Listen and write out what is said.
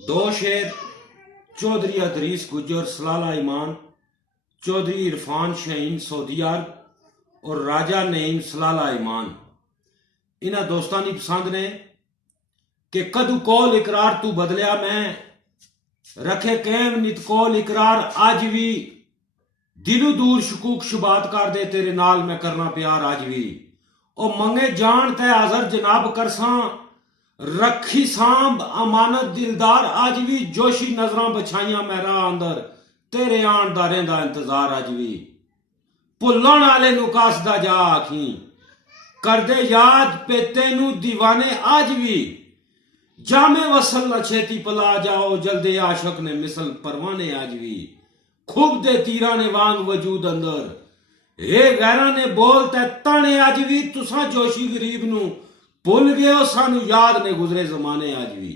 दो शेर चौधरी अदरीस गुजर सलाला ईमान, चौधरी इरफान शाहीन सऊदीयार और राजा नईम सलाला ईमान। इन्हां दोस्तां दी पसंद ने कि कदू कौल इकरार तू बदलिया मैं, रखे कैम नित कौल इकरार अज भी, दिलू दूर शकूक शुबात कर दे तेरे नाल मैं करना प्यार अज भी। ओ मंगे जान तै हाजर जनाब करसां, रखी सांभ अमानत दिलदार अज भी, जोशी नजरां बछाइयां मैं राह अंदर तेरे आण दा रहिंदा इंतजार अज भी। भुल्लण आले नूं कसदा जा आखी, करदे याद पे तेनू दीवाने अज भी, जामे वसल न छेती पला जाओ जल्दे आशक ने मिसल परवाने अज भी। खूब दे तीरा ने वांग वजूद अंदर, हे गैरां ने बोल तै ताने अज भी, तुसां जोशी गरीब नूं भुल गए हो सानू याद ने गुजरे जमाने अज भी।